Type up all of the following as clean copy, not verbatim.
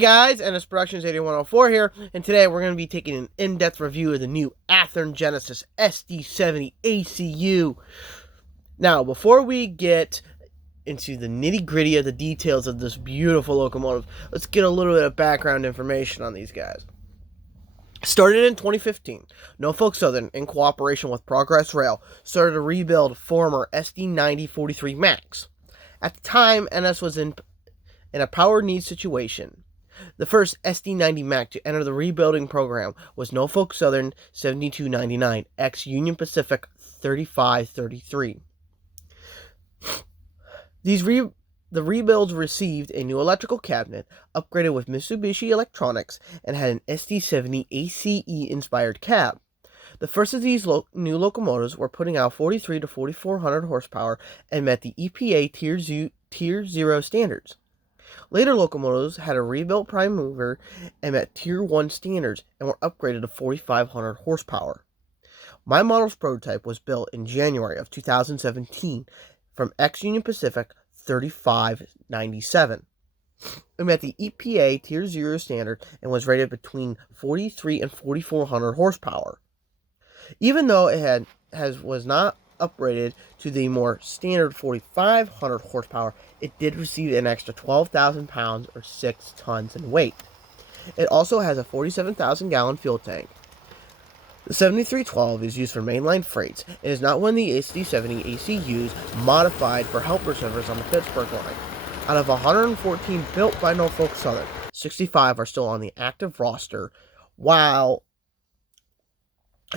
guys, NS Productions 8104 here, and today we're going to be taking an in-depth review of the new Athearn Genesis Sd70ACu. Now, before we get into the nitty-gritty of the details of this beautiful locomotive, let's get a little bit of background information on these guys. Started in 2015, Norfolk Southern, in cooperation with Progress Rail, started to rebuild former SD90-43 Max. At the time, NS was in a power need situation. The first SD90 Mac to enter the rebuilding program was Norfolk Southern 7299 X Union Pacific 3533. The rebuilds received a new electrical cabinet, upgraded with Mitsubishi electronics, and had an Sd70ACe inspired cab. The first of these new locomotives were putting out 43 to 4400 horsepower and met the EPA Tier 0 standards. Later locomotives had a rebuilt prime mover and met Tier 1 standards and were upgraded to 4,500 horsepower. My model's prototype was built in January of 2017 from X Union Pacific 3597. It met the EPA Tier 0 standard and was rated between 43 and 4,400 horsepower. Even though it was not upgraded to the more standard 4,500 horsepower, it did receive an extra 12,000 pounds or 6 tons in weight. It also has a 47,000 gallon fuel tank. The 7312 is used for mainline freights and is not one of the Sd70ACu's modified for helper service on the Pittsburgh line. Out of 114 built by Norfolk Southern, 65 are still on the active roster, while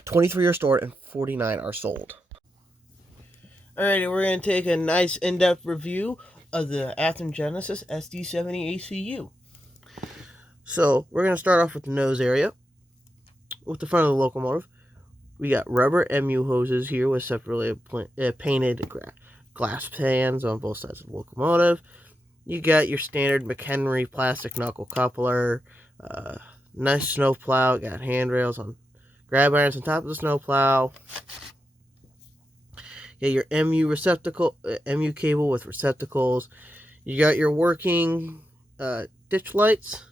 23 are stored and 49 are sold. Alrighty, we're going to take a nice in-depth review of the Athearn Genesis Sd70ACu. So, we're going to start off with the nose area. With the front of the locomotive, we got rubber MU hoses here with separately painted glass pans on both sides of the locomotive. You got your standard McHenry plastic knuckle coupler, nice snow plow, got handrails on grab irons on top of the snow plow. You got your MU cable with receptacles. You got your working ditch lights.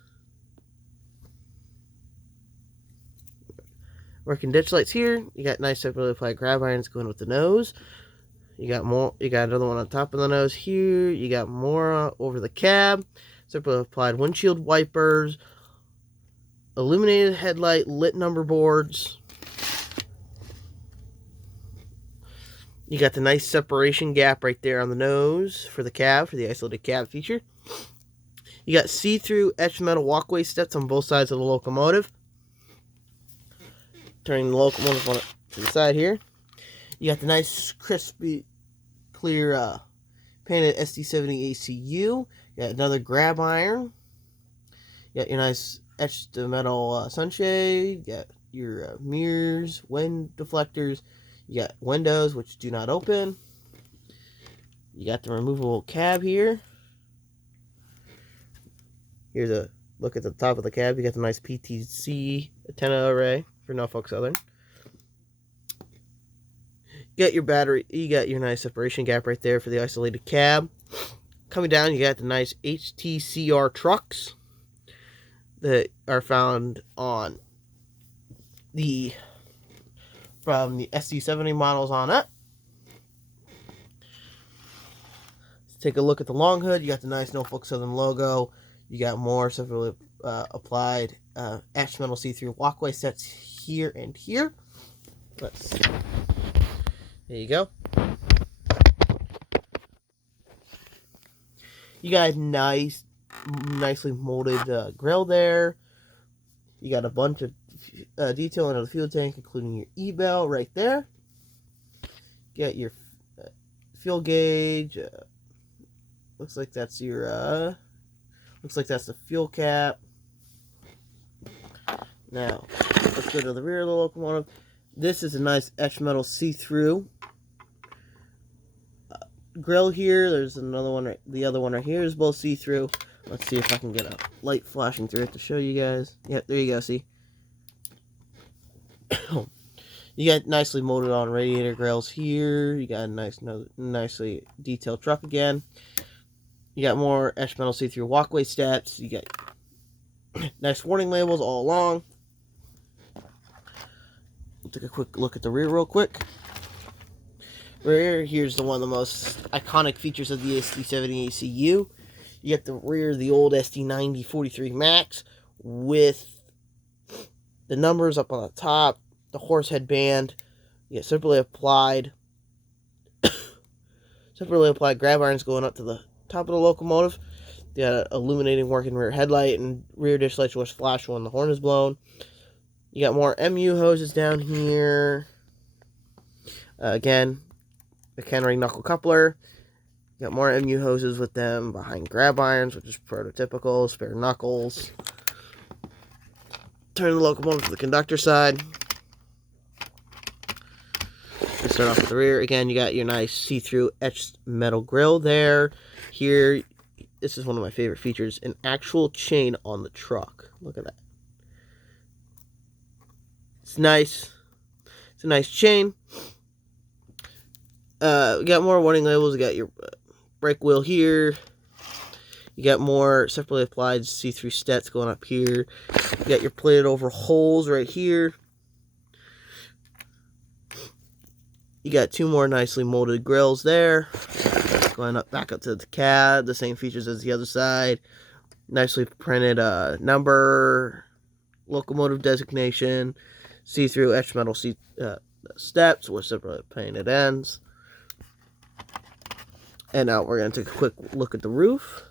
Working ditch lights here. You got nice separately applied grab irons going with the nose. You got another one on top of the nose here. You got more over the cab. Separately applied windshield wipers. Illuminated headlight, lit number boards. You got the nice separation gap right there on the nose for the cab, for the isolated cab feature. You got see-through etched metal walkway steps on both sides of the locomotive. Turning the locomotive to the side here. You got the nice, crispy, clear, painted Sd70ACu. You got another grab iron. You got your nice etched metal sunshade. You got your mirrors, wind deflectors. You got windows which do not open. You got the removable cab here. Here's a look at the top of the cab. You got the nice PTC antenna array for Norfolk Southern. You got your battery. You got your nice separation gap right there for the isolated cab. Coming down, you got the nice HTCR trucks that are found on from the Sd70 models on up. Let's take a look at the long hood. You got the nice Norfolk Southern logo. You got more separately applied etched metal see-through walkway sets here and here. Let's see. There you go. You got nicely molded grill there. You got a bunch of detailing of the fuel tank, including your E-bell right there. You got your fuel gauge. Looks like that's your. Looks like that's the fuel cap. Now, let's go to the rear of the locomotive. This is a nice etched metal see-through grill here. There's another one. The other one right here is both see-through. Let's see if I can get a light flashing through it to show you guys. Yep, there you go. See. You got nicely molded on radiator grills here. You got a nicely detailed truck again. You got more etched metal see-through walkway steps. You got Nice warning labels all along. We'll take a quick look at the rear real quick. Rear, here's one of the most iconic features of the Sd70ACu. You get the rear, the old Sd9043 Max with the numbers up on the top, the horse headband. You get separately applied grab irons going up to the top of the locomotive. You got an illuminating working rear headlight and rear dish lights which flash when the horn is blown. You got more MU hoses down here. Again, the Canring knuckle coupler. You got more MU hoses with them behind grab irons, which is prototypical, spare knuckles. Turn the locomotive to the conductor side. Let's start off with the rear. Again, you got your nice see-through etched metal grille there. Here, this is one of my favorite features, an actual chain on the truck. Look at that. It's nice. It's a nice chain. We got more warning labels. You got your brake wheel here. You got more separately applied see-through stets going up here. You got your plated over holes right here. You got two more nicely molded grills there. Going up back up to the cab. The same features as the other side. Nicely printed number, locomotive designation, see-through etched metal steps with separately painted ends. And now we're going to take a quick look at the roof.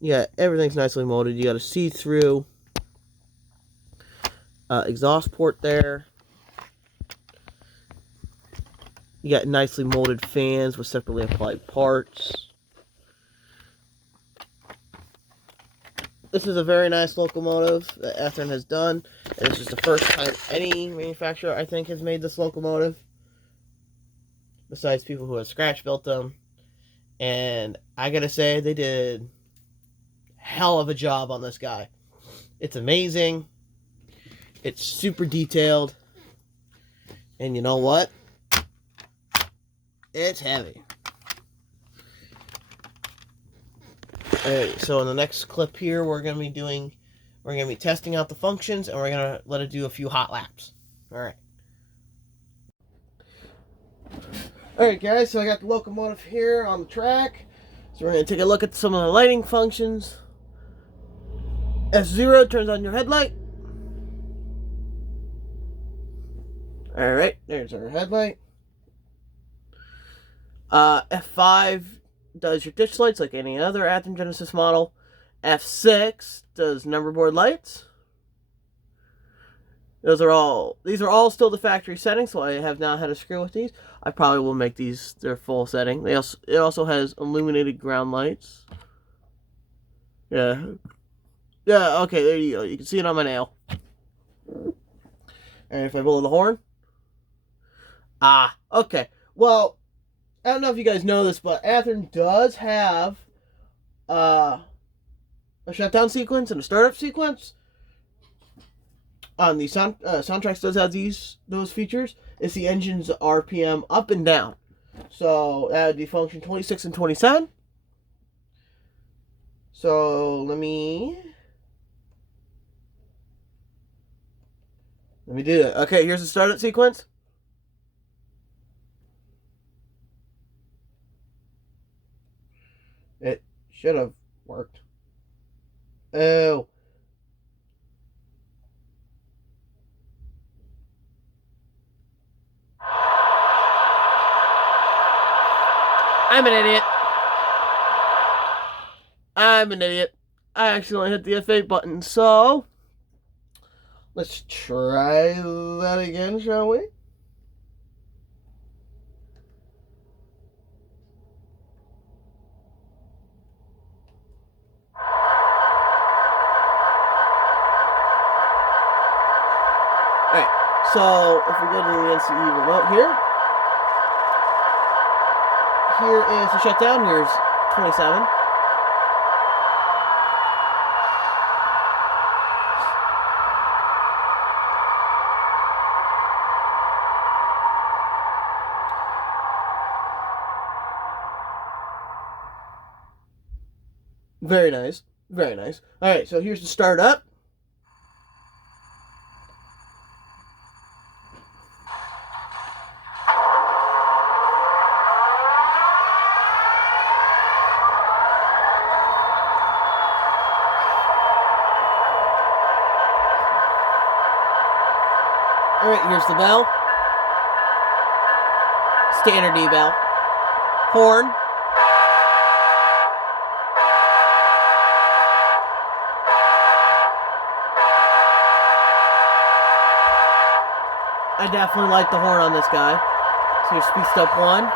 Yeah, everything's nicely molded. You got a see-through exhaust port there. You got nicely molded fans with separately applied parts. This is a very nice locomotive that Athearn has done. And this is the first time any manufacturer, I think, has made this locomotive. Besides people who have scratch built them. And I gotta say, they did hell of a job on this guy. It's amazing. It's super detailed. And you know what? It's heavy. Alright, so in the next clip here, we're gonna be testing out the functions, and we're gonna let it do a few hot laps. Alright. Alright guys, so I got the locomotive here on the track. So we're gonna take a look at some of the lighting functions. F0 turns on your headlight. Alright, there's our headlight. F5 does your ditch lights like any other Athearn Genesis model. F6 does number board lights. These are all still the factory settings, so I have not had to screw with these. I probably will make these their full setting. It also has illuminated ground lights. Yeah. Yeah, okay, there you go. You can see it on my nail. And if I blow the horn. Ah, okay. Well, I don't know if you guys know this, but Athearn does have a shutdown sequence and a startup sequence. On the soundtracks does have those features. It's the engine's RPM up and down. So that would be function 26 and 27. So let me do it. Okay, here's the startup sequence. It should have worked. Oh. I'm an idiot. I accidentally hit the F8 button, so let's try that again, shall we? Alright, so if we go to the NCE remote here is the shutdown. Here's 27. Very nice. Very nice. All right, so here's the start up. All right, here's the bell. Standard D bell. Horn. I definitely like the horn on this guy. So here's speed step 1.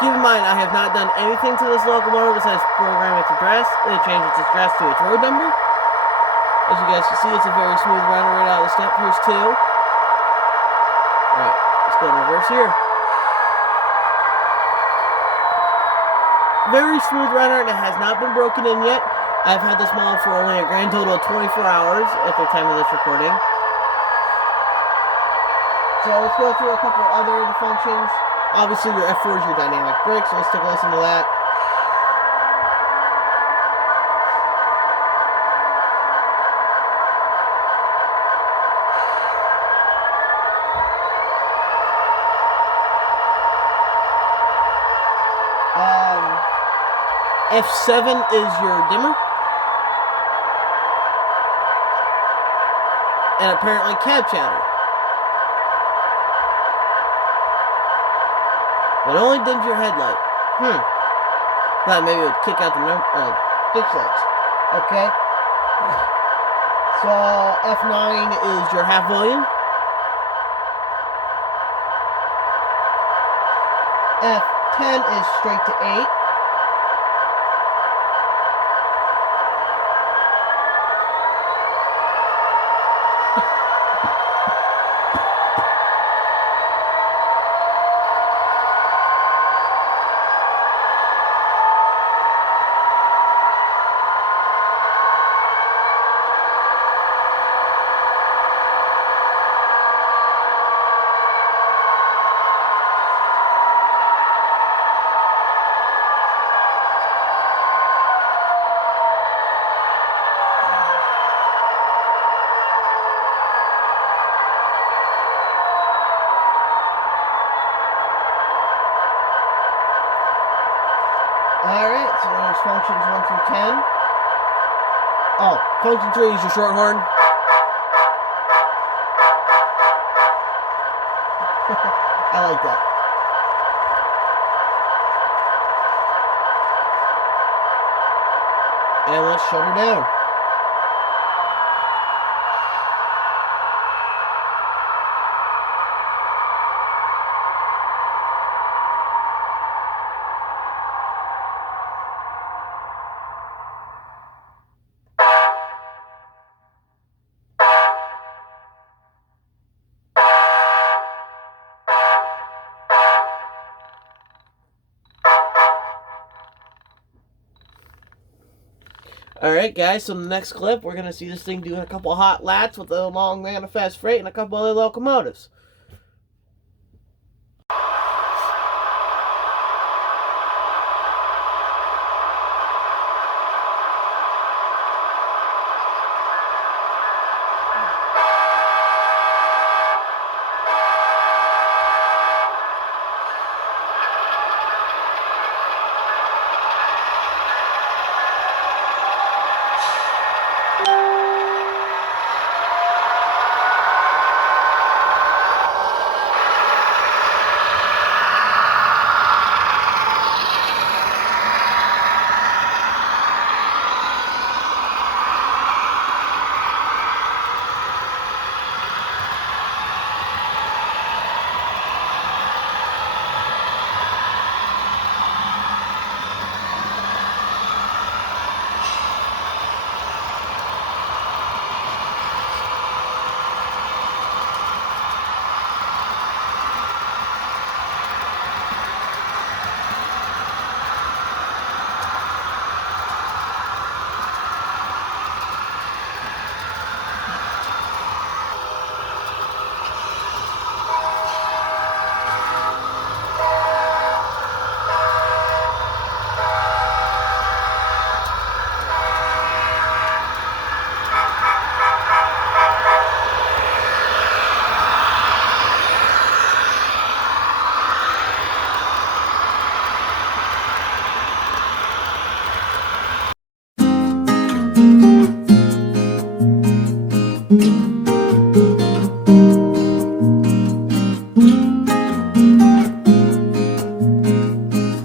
Keep in mind, I have not done anything to this locomotive besides program its address. It changed its address to its road number. As you guys can see, it's a very smooth runner right out of the step. Here's 2. Alright, let's go in reverse here. Very smooth runner, and it has not been broken in yet. I've had this model for only a grand total of 24 hours at the time of this recording. So let's go through a couple other functions. Obviously, your F4 is your dynamic brake, so let's take a listen to that. F7 is your dimmer. And apparently cab chatter. But only dims your headlight. Thought maybe it would kick out the ditch lights. Okay. So F9 is your half volume. F10 is straight to 8. Alright, so there's functions 1 through 10. Oh, function 3 is your short horn. I like that. And let's shut her down. Alright guys, so in the next clip, we're going to see this thing doing a couple hot laps with a long manifest freight and a couple other locomotives.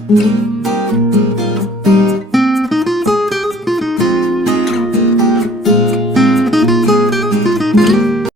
you.